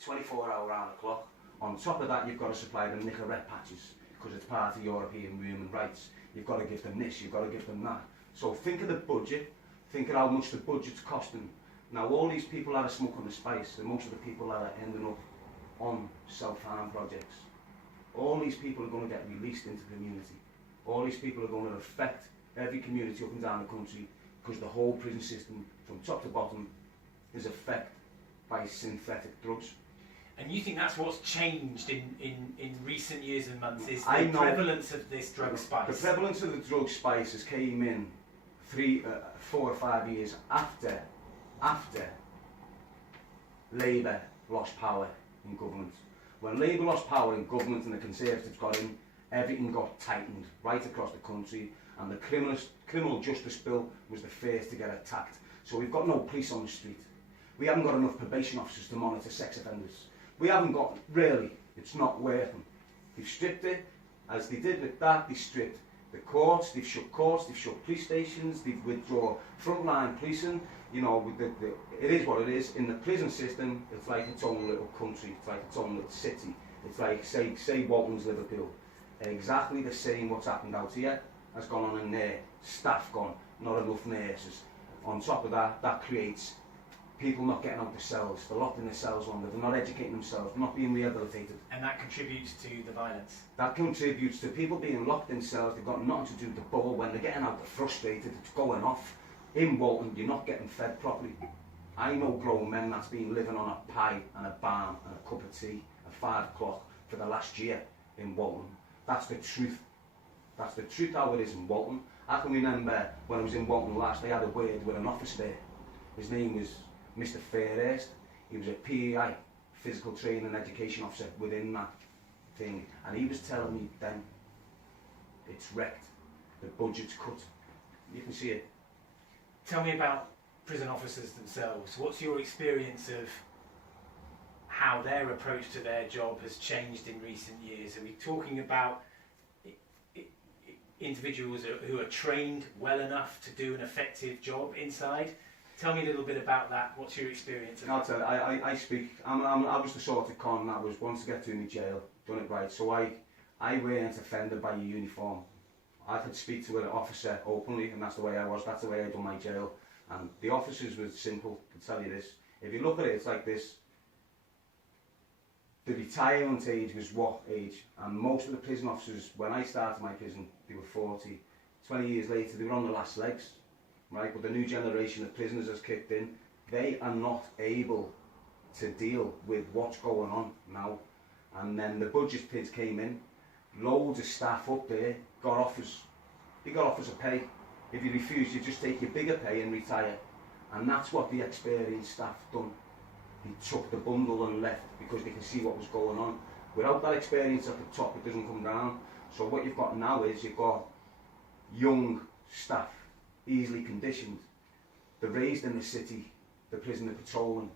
24-hour round the clock. On top of that, you've got to supply them nickel-red patches because it's part of European human rights. You've got to give them this, you've got to give them that. So think of the budget, think of how much the budget's costing. Now all these people that are smoking the spice, and most of the people that are ending up on self-harm projects, all these people are going to get released into the community. All these people are going to affect every community up and down the country because the whole prison system, from top to bottom, is affected by synthetic drugs. And you think that's what's changed in recent years and months, is the prevalence of this drug spice? The prevalence of the drug spice has came in 4 or 5 years after Labour lost power in government. When Labour lost power in government and the Conservatives got in, everything got tightened right across the country, and the criminal justice bill was the first to get attacked. So we've got no police on the street. We haven't got enough probation officers to monitor sex offenders. We haven't got, really, it's not working. They've stripped it, as they did with that, they stripped the courts, they've shut police stations, they've withdrawn frontline policing. You know, it is what it is. In the prison system, it's like its own little country, it's like its own little city. It's like, say Walton's Liverpool. Exactly the same what's happened out here has gone on in there. Staff gone, not enough nurses. On top of that, that creates people not getting out of the cells, they're locked in their cells longer, they're not educating themselves, they're not being rehabilitated. And that contributes to the violence? That contributes to people being locked in cells, they've got nothing to do with the ball. When they're getting out, they're frustrated, it's going off. In Walton, you're not getting fed properly. I know grown men that's been living on a pie and a balm and a cup of tea at 5 o'clock for the last year in Walton. That's the truth. That's the truth how it is in Walton. I can remember when I was in Walton last, I had a word with an officer there. His name was Mr. Fairhurst. He was a PEI, physical training and education officer within that thing, and he was telling me then, it's wrecked, the budget's cut. You can see it. Tell me about prison officers themselves. What's your experience of how their approach to their job has changed in recent years? Are we talking about individuals who are trained well enough to do an effective job inside? Tell me a little bit about that. What's your experience? I'll tell you, I was the sort of con that was, once to get to me jail, done it right. So I weren't offended by your uniform. I could speak to an officer openly, and that's the way I was. That's the way I done my jail. And the officers were simple, to tell you this. If you look at it, it's like this. The retirement age was what age? And most of the prison officers, when I started my prison, they were 40. 20 years later, they were on the last legs. Right, but the new generation of prisoners has kicked in. They are not able to deal with what's going on now. And then the budget kids came in, loads of staff up there got offers. They got offers of pay. If you refuse, you just take your bigger pay and retire. And that's what the experienced staff done. They took the bundle and left because they can see what was going on. Without that experience at the top, it doesn't come down. So what you've got now is you've got young staff, easily conditioned. They're raised in the city, the prison, they're patrolling,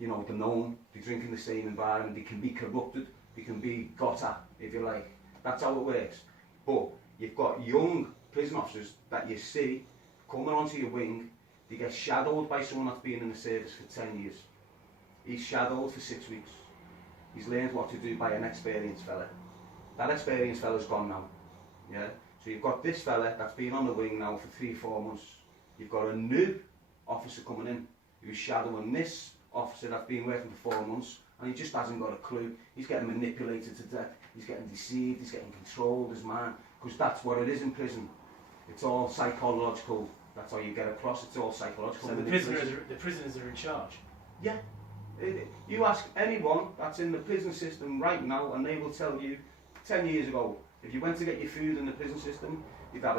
you know, they're known, they drink in the same environment, they can be corrupted, they can be got at, if you like. That's how it works. But you've got young prison officers that you see coming onto your wing, they get shadowed by someone that's been in the service for 10 years. He's shadowed for 6 weeks. He's learned what to do by an experienced fella. That experienced fella's gone now, yeah? So you've got this fella that's been on the wing now for 3-4 months. You've got a new officer coming in who's shadowing this officer that's been working for 4 months, and he just hasn't got a clue. He's getting manipulated to death. He's getting deceived. He's getting controlled as man, because that's what it is in prison. It's all psychological. That's how you get across. It's all psychological. So the prisoners are in charge? Yeah. You ask anyone that's in the prison system right now, and they will tell you 10 years ago, if you went to get your food in the prison system, you'd have